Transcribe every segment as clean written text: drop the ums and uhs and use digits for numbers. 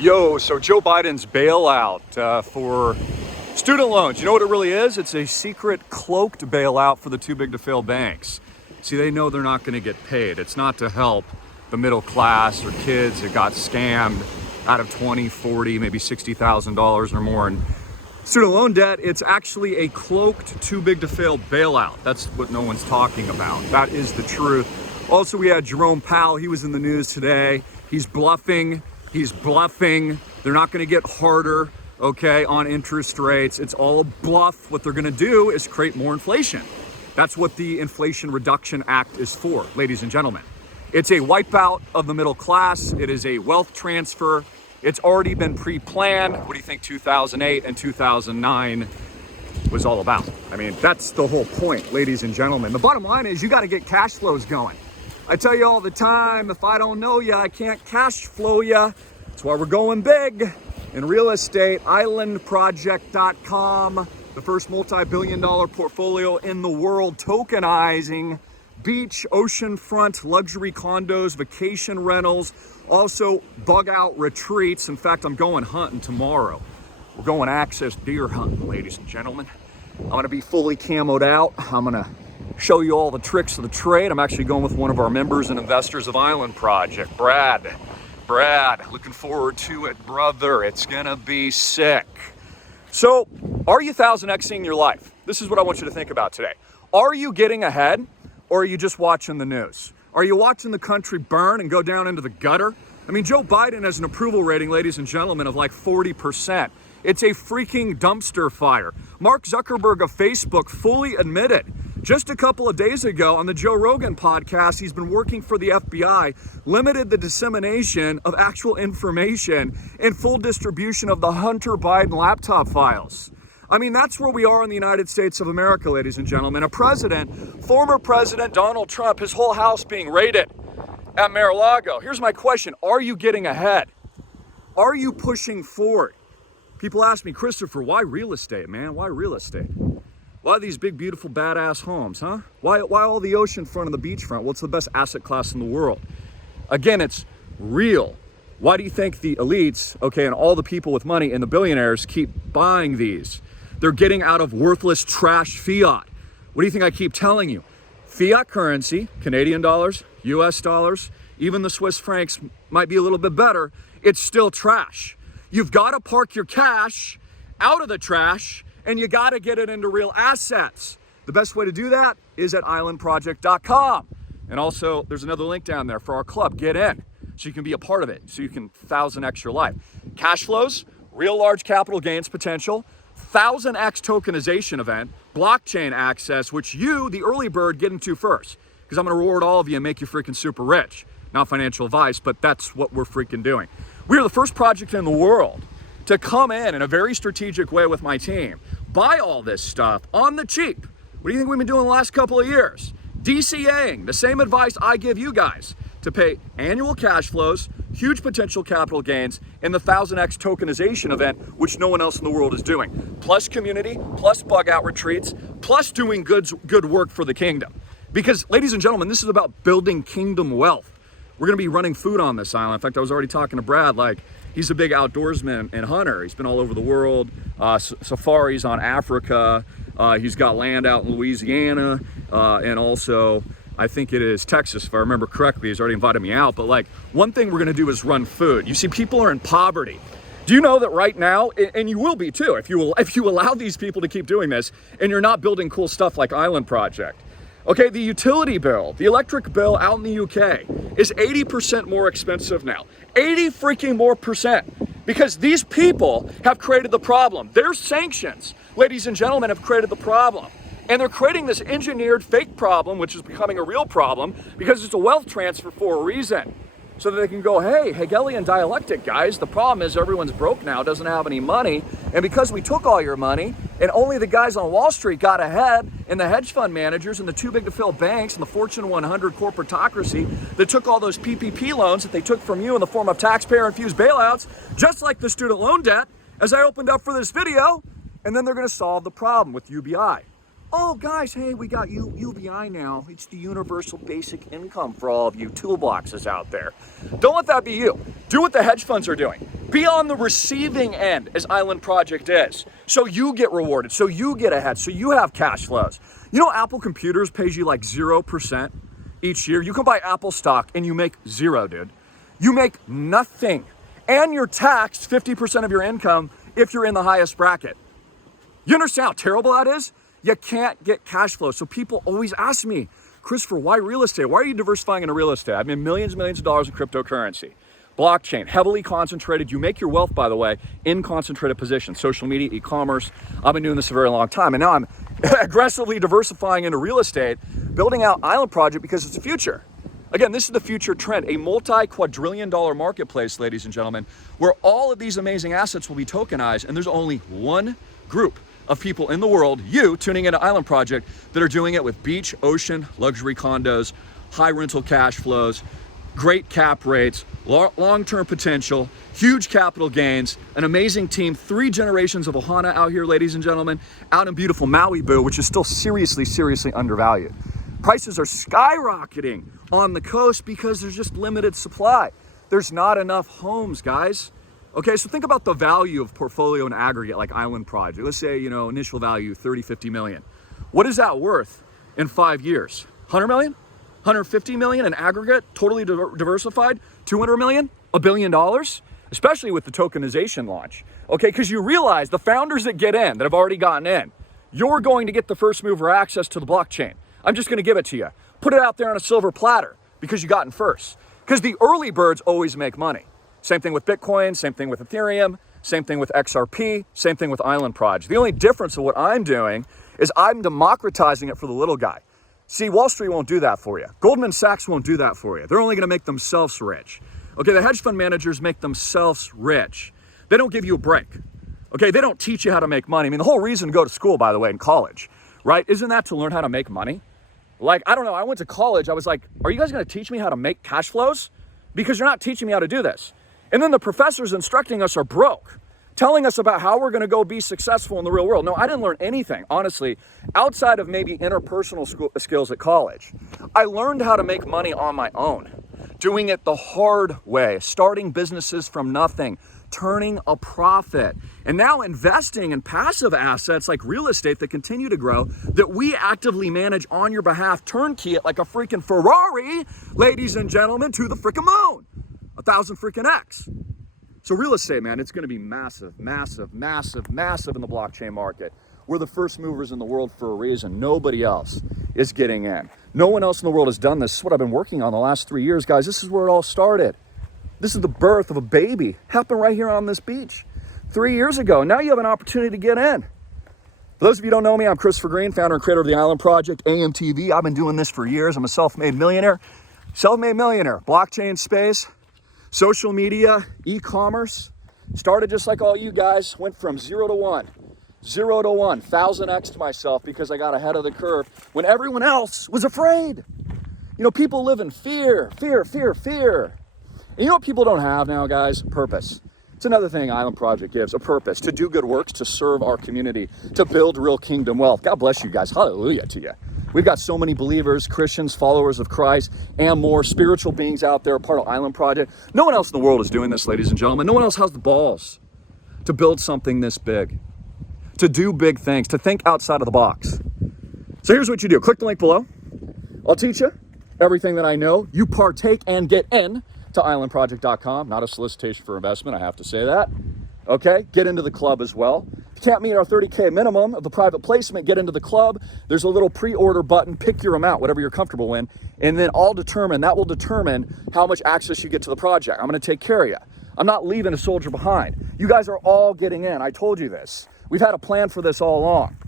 Yo, so Joe Biden's bailout for student loans, you know what it really is? It's a secret cloaked bailout for the too big to fail banks. See, they know they're not going to get paid. It's not to help the middle class or kids that got scammed out of $20, $40, maybe $60,000 or more in student loan debt. It's actually a cloaked too big to fail bailout. That's what no one's talking about. That is the truth. Also, we had Jerome Powell. He was in the news today. He's bluffing. They're not going to get harder, okay, on interest rates. It's all a bluff. What they're going to do is create more inflation. That's what the Inflation Reduction Act is for, ladies and gentlemen. It's a wipeout of the middle class. It is a wealth transfer. It's already been pre-planned. What do you think 2008 and 2009 was all about? I mean, that's the whole point, ladies and gentlemen. The bottom line is you got to get cash flows going. I tell you all the time, if I don't know you, I can't cash flow you. That's why we're going big in real estate. Islandproject.com, the first multi-billion-dollar portfolio in the world, tokenizing beach, oceanfront, luxury condos, vacation rentals, also bug-out retreats. In fact, I'm going hunting tomorrow. We're going access deer hunting, ladies and gentlemen. I'm going to be fully camoed out. I'm going to show you all the tricks of the trade. I'm actually going with one of our members and investors of Island Project, Brad, looking forward to it, brother. It's gonna be sick. So, are you 1000xing your life? This is what I want you to think about today. Are you getting ahead, or are you just watching the news? Are you watching the country burn and go down into the gutter? I mean, Joe Biden has an approval rating, ladies and gentlemen, of like 40%. It's a freaking dumpster fire. Mark Zuckerberg of Facebook fully admitted just a couple of days ago on the Joe Rogan podcast, he's been working for the FBI, limited the dissemination of actual information and full distribution of the Hunter Biden laptop files. I mean, that's where we are in the United States of America, ladies and gentlemen. A president, former President Donald Trump, his whole house being raided at Mar-a-Lago. Here's my question. Are you getting ahead? Are you pushing forward? People ask me, Christopher, why real estate, man? Why real estate? Why these big, beautiful, badass homes, huh? Why all the ocean front and the beachfront? Well, it's the best asset class in the world. Again, it's real. Why do you think the elites, okay, and all the people with money and the billionaires keep buying these? They're getting out of worthless trash fiat. What do you think I keep telling you? Fiat currency, Canadian dollars, US dollars, even the Swiss francs might be a little bit better. It's still trash. You've got to park your cash out of the trash, and you got to get it into real assets. The best way to do that is at islandproject.com. And also, there's another link down there for our club. Get in so you can be a part of it, so you can 1000x your life. Cash flows, real large capital gains potential, 1000x tokenization event, blockchain access, which you, the early bird, get into first. Because I'm going to reward all of you and make you freaking super rich. Not financial advice, but that's what we're freaking doing. We are the first project in the world to come in a very strategic way with my team, buy all this stuff on the cheap. What do you think we've been doing the last couple of years? DCAing, the same advice I give you guys, to pay annual cash flows, huge potential capital gains, and the 1000x tokenization event, which no one else in the world is doing. Plus community, plus bug out retreats, plus doing good work for the kingdom. Because, ladies and gentlemen, this is about building kingdom wealth. We're gonna be running food on this island. In fact, I was already talking to Brad, like, he's a big outdoorsman and hunter. He's been all over the world, safaris on Africa. He's got land out in Louisiana, and also, I think it is Texas, if I remember correctly. He's already invited me out. But like, one thing we're gonna do is run food. You see, people are in poverty. Do you know that right now, and you will be too, if you allow these people to keep doing this, and you're not building cool stuff like Island Project. Okay, the utility bill, the electric bill out in the UK is 80% more expensive now. 80 freaking more percent. Because these people have created the problem. Their sanctions, ladies and gentlemen, have created the problem. And they're creating this engineered fake problem, which is becoming a real problem because it's a wealth transfer for a reason. So that they can go, hey, Hegelian dialectic, guys, the problem is everyone's broke now, doesn't have any money. And because we took all your money and only the guys on Wall Street got ahead, and the hedge fund managers and the too big to fail banks and the Fortune 100 corporatocracy that took all those PPP loans that they took from you in the form of taxpayer-infused bailouts, just like the student loan debt, as I opened up for this video, and then they're gonna solve the problem with UBI. Oh, guys, hey, we got UBI now. It's the universal basic income for all of you toolboxes out there. Don't let that be you. Do what the hedge funds are doing. Be on the receiving end, as Island Project is. So you get rewarded, so you get ahead, so you have cash flows. You know, Apple Computers pays you like 0% each year. You can buy Apple stock and you make zero, dude. You make nothing. And you're taxed 50% of your income if you're in the highest bracket. You understand how terrible that is? You can't get cash flow. So people always ask me, Christopher, why real estate? Why are you diversifying into real estate? I've made millions and millions of dollars in cryptocurrency. Blockchain, heavily concentrated. You make your wealth, by the way, in concentrated positions. Social media, e-commerce. I've been doing this a very long time. And now I'm aggressively diversifying into real estate, building out Island Project because it's the future. Again, this is the future trend, a multi-quadrillion-dollar marketplace, ladies and gentlemen, where all of these amazing assets will be tokenized, and there's only one group of people in the world, you tuning into Island Project, that are doing it with beach, ocean, luxury condos, high rental cash flows, great cap rates, long-term potential, huge capital gains, an amazing team, 3 generations of Ohana out here, ladies and gentlemen, out in beautiful Maui, which is still seriously undervalued. Prices are skyrocketing on the coast because there's just limited supply. There's not enough homes, guys. Okay, so think about the value of portfolio in aggregate like Island Project. Let's say, initial value 30, 50 million. What is that worth in 5 years? 100 million? 150 million in aggregate, totally diversified? 200 million? $1 billion? Especially with the tokenization launch. Okay, because you realize the founders that get in, that have already gotten in, you're going to get the first mover access to the blockchain. I'm just going to give it to you. Put it out there on a silver platter because you got in first. Because the early birds always make money. Same thing with Bitcoin, same thing with Ethereum, same thing with XRP, same thing with Island Project. The only difference of what I'm doing is I'm democratizing it for the little guy. See, Wall Street won't do that for you. Goldman Sachs won't do that for you. They're only going to make themselves rich. Okay, the hedge fund managers make themselves rich. They don't give you a break. Okay, they don't teach you how to make money. I mean, the whole reason to go to school, by the way, in college, right? Isn't that to learn how to make money? Like, I don't know, I went to college, I was like, are you guys going to teach me how to make cash flows? Because you're not teaching me how to do this. And then the professors instructing us are broke, telling us about how we're going to go be successful in the real world. No, I didn't learn anything, honestly, outside of maybe interpersonal skills at college. I learned how to make money on my own, doing it the hard way, starting businesses from nothing, turning a profit, and now investing in passive assets like real estate that continue to grow, that we actively manage on your behalf, turnkey it like a freaking Ferrari, ladies and gentlemen, to the freaking moon. 1,000 freaking X. So real estate, man, it's going to be massive, massive, massive, massive in the blockchain market. We're the first movers in the world for a reason. Nobody else is getting in. No one else in the world has done this. This is what I've been working on the last 3 years, guys. This is where it all started. This is the birth of a baby. Happened right here on this beach 3 years ago. Now you have an opportunity to get in. For those of you who don't know me, I'm Christopher Greene, founder and creator of the Island Project, AMTV. I've been doing this for years. I'm a self-made millionaire. Self-made millionaire. Blockchain space. Social media, e-commerce, started just like all you guys, went from 0 to 1, 0 to 1, 1,000x myself because I got ahead of the curve when everyone else was afraid. People live in fear. And you know what people don't have now, guys? Purpose. It's another thing Island Project gives, a purpose, to do good works, to serve our community, to build real kingdom wealth. God bless you guys. Hallelujah to you. We've got so many believers, Christians, followers of Christ, and more spiritual beings out there, part of Island Project. No one else in the world is doing this, ladies and gentlemen. No one else has the balls to build something this big, to do big things, to think outside of the box. So here's what you do. Click the link below. I'll teach you everything that I know. You partake and get in to islandproject.com. Not a solicitation for investment, I have to say that. Okay, get into the club as well. If you can't meet our 30K minimum of the private placement, get into the club. There's a little pre-order button, pick your amount, whatever you're comfortable in, and then that will determine how much access you get to the project. I'm gonna take care of you. I'm not leaving a soldier behind. You guys are all getting in, I told you this. We've had a plan for this all along.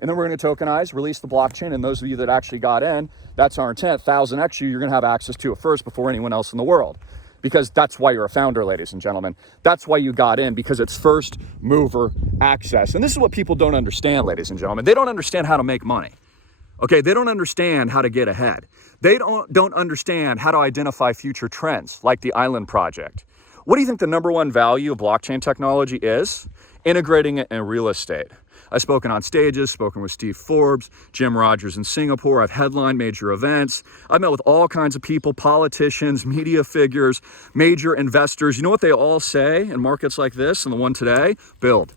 And then we're gonna tokenize, release the blockchain, and those of you that actually got in, that's our intent, 1,000x you're gonna have access to it first before anyone else in the world. Because that's why you're a founder, ladies and gentlemen. That's why you got in, because it's first mover access. And this is what people don't understand, ladies and gentlemen. They don't understand how to make money. Okay, they don't understand how to get ahead. They don't understand how to identify future trends like the Island Project. What do you think the #1 value of blockchain technology is? Integrating it in real estate. I've spoken on stages, spoken with Steve Forbes, Jim Rogers in Singapore. I've headlined major events. I've met with all kinds of people, politicians, media figures, major investors. You know what they all say in markets like this and the one today? Build.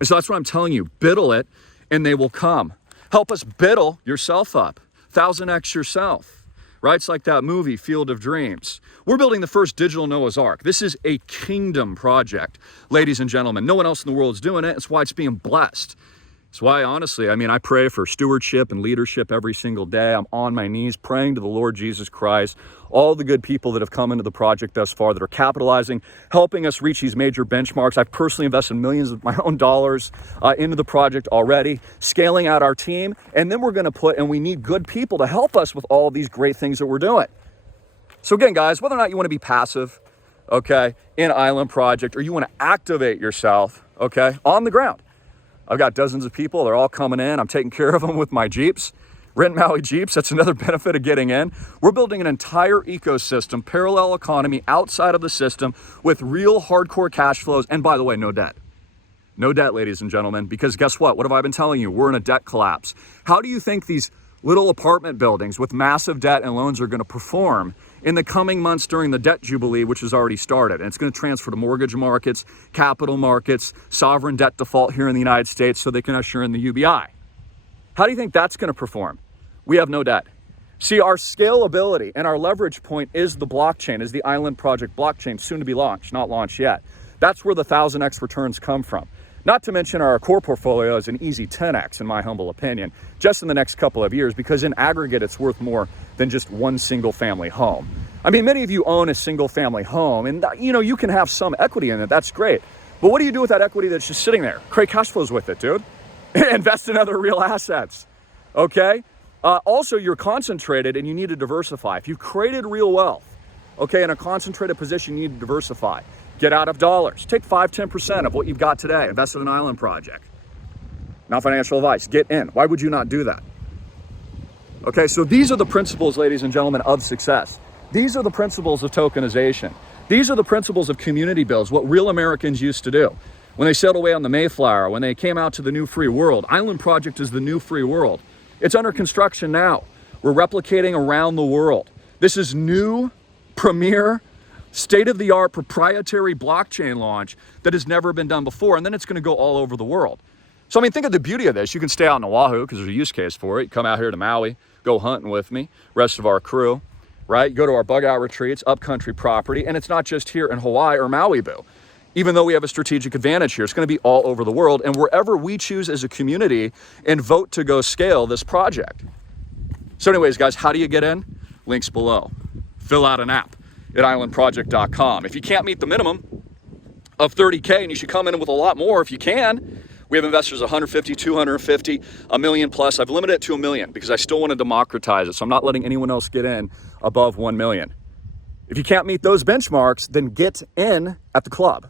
And so that's what I'm telling you. Biddle it and they will come. Help us biddle yourself up. 1000x yourself. Right? It's like that movie, Field of Dreams. We're building the first digital Noah's Ark. This is a kingdom project, ladies and gentlemen. No one else in the world is doing it. It's why it's being blessed. It's why, honestly, I pray for stewardship and leadership every single day. I'm on my knees praying to the Lord Jesus Christ, all the good people that have come into the project thus far that are capitalizing, helping us reach these major benchmarks. I've personally invested millions of my own dollars into the project already, scaling out our team. And then we're going to put, and we need good people to help us with all these great things that we're doing. So again, guys, whether or not you want to be passive, okay, in Island Project, or you want to activate yourself, okay, on the ground. I've got dozens of people. They're all coming in. I'm taking care of them with my Jeeps. Rent Maui Jeeps. That's another benefit of getting in. We're building an entire ecosystem, parallel economy outside of the system with real hardcore cash flows. And by the way, no debt. No debt, ladies and gentlemen, because guess what? What have I been telling you? We're in a debt collapse. How do you think these little apartment buildings with massive debt and loans are going to perform in the coming months during the debt jubilee, which has already started? And it's going to transfer to mortgage markets, capital markets, sovereign debt default here in the United States so they can usher in the UBI. How do you think that's going to perform? We have no debt. See, our scalability and our leverage point is the blockchain, is the Island Project blockchain, soon to be launched, not launched yet. That's where the 1000x returns come from. Not to mention our core portfolio is an easy 10x, in my humble opinion, just in the next couple of years, because in aggregate, it's worth more than just one single family home. Many of you own a single family home, and you can have some equity in it. That's great. But what do you do with that equity that's just sitting there? Create cash flows with it, dude. Invest in other real assets, okay? Also, you're concentrated and you need to diversify. If you've created real wealth, okay, in a concentrated position, you need to diversify. Get out of dollars. Take 5-10% of what you've got today. Invest in an Island Project. Not financial advice. Get in. Why would you not do that? Okay, so these are the principles, ladies and gentlemen, of success. These are the principles of tokenization. These are the principles of community builds, what real Americans used to do. When they sailed away on the Mayflower, when they came out to the new free world, Island Project is the new free world. It's under construction now. We're replicating around the world. This is new, premier, state-of-the-art proprietary blockchain launch that has never been done before, and then it's going to go all over the world. So, think of the beauty of this. You can stay out in Oahu because there's a use case for it. You come out here to Maui, go hunting with me, rest of our crew, right? You go to our bug out retreats, upcountry property, and it's not just here in Hawaii or Maui Boo. Even though we have a strategic advantage here, it's going to be all over the world, and wherever we choose as a community and vote to go scale this project. So anyways, guys, how do you get in? Links below. Fill out an app at islandproject.com. If you can't meet the minimum of 30K, and you should come in with a lot more if you can, we have investors 150, 250, a million plus. I've limited it to 1 million because I still want to democratize it. So I'm not letting anyone else get in above 1 million. If you can't meet those benchmarks, then get in at the club.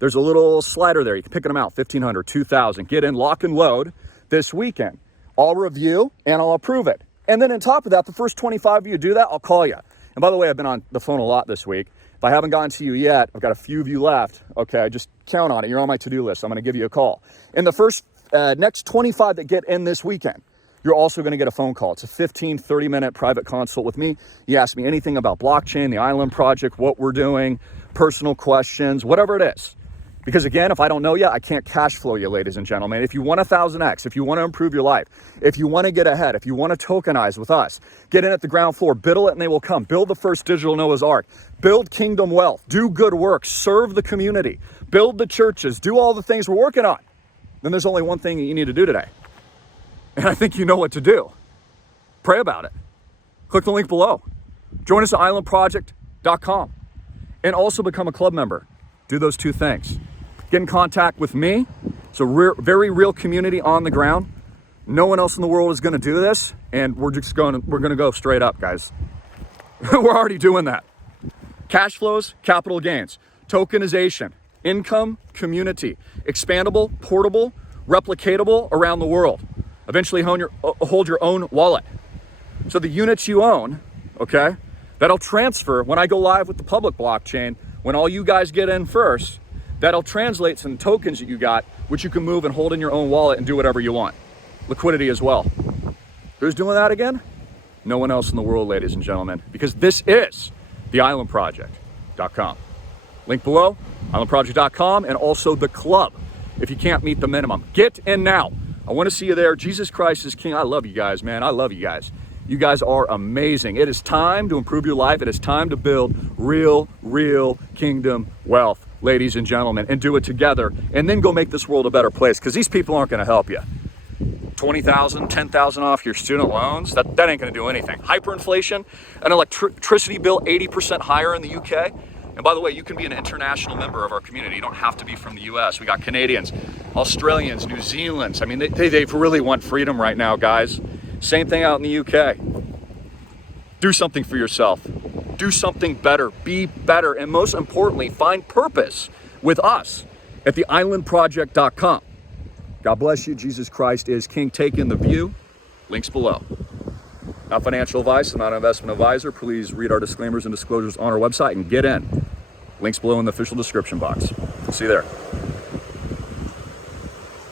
There's a little slider there. You can pick them out, 1,500, 2,000. Get in, lock and load this weekend. I'll review and I'll approve it. And then on top of that, the first 25 of you do that, I'll call you. And by the way, I've been on the phone a lot this week. If I haven't gotten to you yet, I've got a few of you left. Okay, just count on it. You're on my to-do list. I'm going to give you a call. In the first next 25 that get in this weekend, you're also going to get a phone call. It's a 15, 30-minute private consult with me. You ask me anything about blockchain, the Island Project, what we're doing, personal questions, whatever it is. Because again, if I don't know you, I can't cash flow you, ladies and gentlemen. If you want 1000x, if you want to improve your life, if you want to get ahead, if you want to tokenize with us, get in at the ground floor, biddle it and they will come. Build the first digital Noah's Ark. Build kingdom wealth. Do good work. Serve the community. Build the churches. Do all the things we're working on. Then there's only one thing that you need to do today. And I think you know what to do. Pray about it. Click the link below. Join us at islandproject.com and also become a club member. Do those two things. Get in contact with me. It's a very real community on the ground. No one else in the world is going to do this, and we're going to go straight up, guys. We're already doing that. Cash flows, capital gains, tokenization, income, community, expandable, portable, replicatable around the world. Eventually hold your own wallet. So the units you own, okay, that'll transfer when I go live with the public blockchain. When all you guys get in first, That'll translate some tokens that you got, which you can move and hold in your own wallet and do whatever you want. Liquidity as well. Who's doing that again? No one else in the world, ladies and gentlemen, because this is theislandproject.com. Link below, islandproject.com, and also the club if you can't meet the minimum. Get in now. I want to see you there. Jesus Christ is King. I love you guys, man. I love you guys. You guys are amazing. It is time to improve your life. It is time to build real kingdom wealth, ladies and gentlemen, and do it together, and then go make this world a better place, because these people aren't going to help you. 20,000, 10,000 off your student loans, that ain't going to do anything. Hyperinflation, an electricity bill 80% higher in the UK. And by the way, you can be an international member of our community. You don't have to be from the US. We got Canadians, Australians, New Zealanders. I mean, they really want freedom right now, guys. Same thing out in the UK. Do something for yourself. Do something better. Be better. And most importantly, find purpose with us at theislandproject.com. God bless you. Jesus Christ is King. Take in the view. Links below. Not financial advice. I'm not an investment advisor. Please read our disclaimers and disclosures on our website and get in. Links below in the official description box. See you there.